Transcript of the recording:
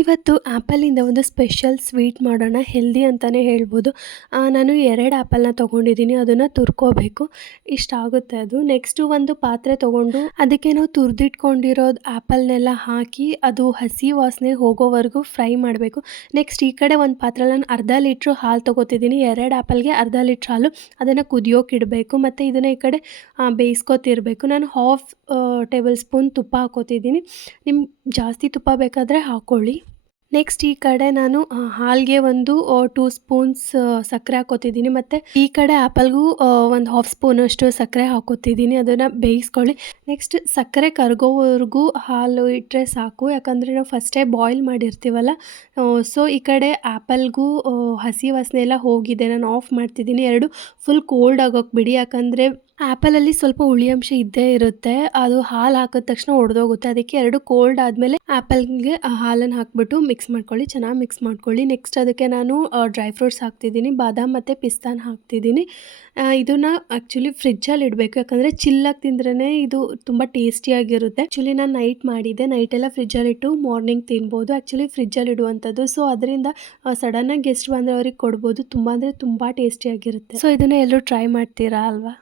ಇವತ್ತು ಆ್ಯಪಲಿಂದ ಒಂದು special sweet ಮಾಡೋಣ, ಹೆಲ್ದಿ ಅಂತಲೇ ಹೇಳ್ಬೋದು. ನಾನು 2 ಆ್ಯಪಲ್ನ ತೊಗೊಂಡಿದ್ದೀನಿ, ಅದನ್ನು ತುರ್ಕೋಬೇಕು, ಇಷ್ಟ ಆಗುತ್ತೆ ಅದು. ನೆಕ್ಸ್ಟು ಒಂದು ಪಾತ್ರೆ ತೊಗೊಂಡು ಅದಕ್ಕೆ ನಾವು ತುರಿದಿಟ್ಕೊಂಡಿರೋದು ಆ್ಯಪಲ್ನೆಲ್ಲ ಹಾಕಿ ಅದು ಹಸಿ ವಾಸನೆ ಹೋಗೋವರೆಗೂ ಫ್ರೈ ಮಾಡಬೇಕು. ನೆಕ್ಸ್ಟ್ ಈ ಕಡೆ ಒಂದು ಪಾತ್ರೆಲಿ ನಾನು ಅರ್ಧ ಲೀಟ್ರು ಹಾಲು ತೊಗೋತಿದ್ದೀನಿ. 2 ಆ್ಯಪಲ್ಗೆ ಅರ್ಧ ಲೀಟ್ರ್ ಹಾಲು, ಅದನ್ನು ಕುದಿಯೋಕೆ ಇಡಬೇಕು ಮತ್ತು ಇದನ್ನು ಈ ಕಡೆ ಬೇಯಿಸ್ಕೊತಿರ್ಬೇಕು. ನಾನು ಹಾಫ್ ಟೇಬಲ್ ಸ್ಪೂನ್ ತುಪ್ಪ ಹಾಕ್ಕೋತಿದ್ದೀನಿ. ನಿಮ್ಗೆ ಜಾಸ್ತಿ ತುಪ್ಪ ಬೇಕಾದರೆ ಹಾಕ್ಕೊಳ್ಳಿ. ನೆಕ್ಸ್ಟ್ ಈ ಕಡೆ ನಾನು ಹಾಲಿಗೆ ಒಂದು 2 ಸ್ಪೂನ್ಸ್ ಸಕ್ಕರೆ ಹಾಕ್ಕೋತಿದ್ದೀನಿ ಮತ್ತು ಈ ಕಡೆ ಆ್ಯಪಲ್ಗೂ ಒಂದು ಹಾಫ್ ಸ್ಪೂನಷ್ಟು ಸಕ್ಕರೆ ಹಾಕ್ಕೋತಿದ್ದೀನಿ. ಅದನ್ನು ಬೇಯಿಸ್ಕೊಳ್ಳಿ. ನೆಕ್ಸ್ಟ್ ಸಕ್ಕರೆ ಕರಗೋವರೆಗೂ ಹಾಲು ಇಟ್ಟರೆ ಸಾಕು, ಯಾಕಂದರೆ ನಾವು ಫಸ್ಟೇ ಬಾಯ್ಲ್ ಮಾಡಿರ್ತೀವಲ್ಲ. ಸೊ ಈ ಕಡೆ ಆ್ಯಪಲ್ಗೂ ಹಸಿ ವಾಸನೆ ಎಲ್ಲ ಹೋಗಿದೆ. ನಾನು ಆಫ್ ಮಾಡ್ತಿದ್ದೀನಿ. 2 ಫುಲ್ ಕೋಲ್ಡ್ ಆಗೋಕೆ ಬಿಡಿ, ಯಾಕಂದರೆ ಆ್ಯಪಲಲ್ಲಿ ಸ್ವಲ್ಪ ಹುಳಿ ಅಂಶ ಇದ್ದೇ ಇರುತ್ತೆ. ಅದು ಹಾಲು ಹಾಕಿದ ತಕ್ಷಣ ಒಡೆದೋಗುತ್ತೆ. ಅದಕ್ಕೆ 2 ಕೋಲ್ಡ್ ಆದಮೇಲೆ ಆ್ಯಪಲ್ಗೆ ಹಾಲನ್ನು ಹಾಕಿಬಿಟ್ಟು ಮಿಕ್ಸ್ ಮಾಡ್ಕೊಳ್ಳಿ, ಚೆನ್ನಾಗಿ ಮಿಕ್ಸ್ ಮಾಡ್ಕೊಳ್ಳಿ. ನೆಕ್ಸ್ಟ್ ಅದಕ್ಕೆ ನಾನು ಡ್ರೈ ಫ್ರೂಟ್ಸ್ ಹಾಕ್ತಿದ್ದೀನಿ, ಬಾದಾಮ್ ಮತ್ತು ಪಿಸ್ತಾನ ಹಾಕ್ತಿದ್ದೀನಿ. ಇದನ್ನು ಆ್ಯಕ್ಚುಲಿ ಫ್ರಿಜ್ಜಲ್ಲಿ ಇಡಬೇಕು, ಯಾಕಂದರೆ ಚಿಲ್ಲಾಗಿ ತಿಂದ್ರೇ ಇದು ತುಂಬ ಟೇಸ್ಟಿಯಾಗಿರುತ್ತೆ. ಆ್ಯಕ್ಚುಲಿ ನಾನು ನೈಟ್ ಮಾಡಿದ್ದೆ, ನೈಟೆಲ್ಲ ಫ್ರಿಜ್ಜಲ್ಲಿಟ್ಟು ಮಾರ್ನಿಂಗ್ ತಿನ್ಬೋದು. ಆ್ಯಕ್ಚುಲಿ ಫ್ರಿಜ್ಜಲ್ಲಿ ಇಡುವಂಥದ್ದು. ಸೊ ಅದರಿಂದ ಸಡನ್ನಾಗಿ ಗೆಸ್ಟ್ ಬಂದರೆ ಅವ್ರಿಗೆ ಕೊಡ್ಬೋದು. ತುಂಬ ಅಂದರೆ ತುಂಬ ಟೇಸ್ಟಿಯಾಗಿರುತ್ತೆ. ಸೊ ಇದನ್ನು ಎಲ್ಲರೂ ಟ್ರೈ ಮಾಡ್ತೀರಾ ಅಲ್ವಾ?